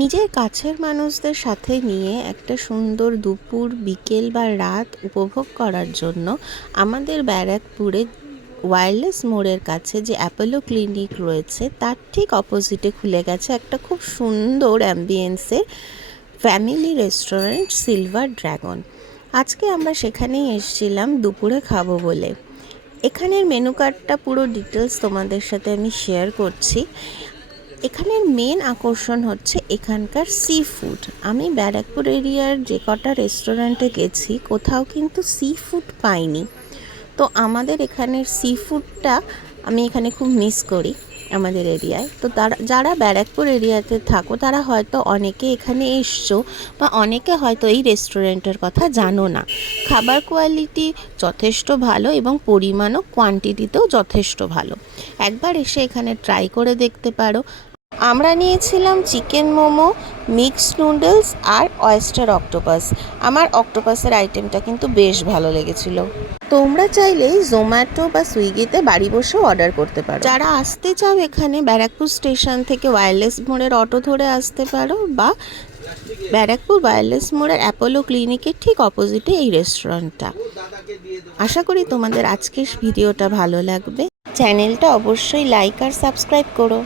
নিজের কাছের মানুষদের সাথে নিয়ে একটা সুন্দর দুপুর, বিকেল বা রাত উপভোগ করার জন্য আমাদের ব্যারাকপুরে ওয়্যারলেস মোড়ের কাছে যে অ্যাপোলো ক্লিনিক রয়েছে তার ঠিক অপোজিটে খুলে গেছে একটা খুব সুন্দর অ্যাম্বিয়েন্সের ফ্যামিলি রেস্টুরেন্ট সিলভার ড্রাগন। আজকে আমরা সেখানেই এসেছিলাম দুপুরে খাবো বলে। এখানের মেনু কার্ডটা পুরো ডিটেলস তোমাদের সাথে আমি শেয়ার করছি। এখানের মেন আকর্ষণ হচ্ছে এখানকার সি ফুড। আমি ব্যারাকপুর এরিয়ার যে কটা রেস্টুরেন্টে গেছি কোথাও কিন্তু সি ফুড পাইনি। তো আমাদের এখানের সি ফুডটা আমি এখানে খুব মিস করি আমাদের এরিয়ায়। তো যারা ব্যারাকপুর এরিয়াতে থাকো তারা হয়তো অনেকে এখানে এসছো বা অনেকে হয়তো এই রেস্টুরেন্টের কথা জানো না। খাবার কোয়ালিটি যথেষ্ট ভালো এবং পরিমাণও কোয়ান্টিটিতেও যথেষ্ট ভালো। একবার এসে এখানে ট্রাই করে দেখতে পারো। আমরা নিয়েছিলাম চিকেন মোমো, মিক্সড নুডলস আর অয়েস্টার অক্টোপাস। আমার অক্টোপাসের আইটেমটা কিন্তু বেশ ভালো লেগেছিল। তোমরা চাইলেই জোম্যাটো বা সুইগিতে বাড়ি বসেও অর্ডার করতে পারো। যারা আসতে চাও এখানে ব্যারাকপুর স্টেশন থেকে ওয়্যারলেস মোড়ের অটো ধরে আসতে পারো, বা ব্যারাকপুর ওয়্যারলেস মোড়ের অ্যাপোলো ক্লিনিকের ঠিক অপোজিটে এই রেস্টুরেন্টটা। আশা করি তোমাদের আজকের ভিডিওটা ভালো লাগবে। চ্যানেলটা অবশ্যই লাইক আর সাবস্ক্রাইব করো।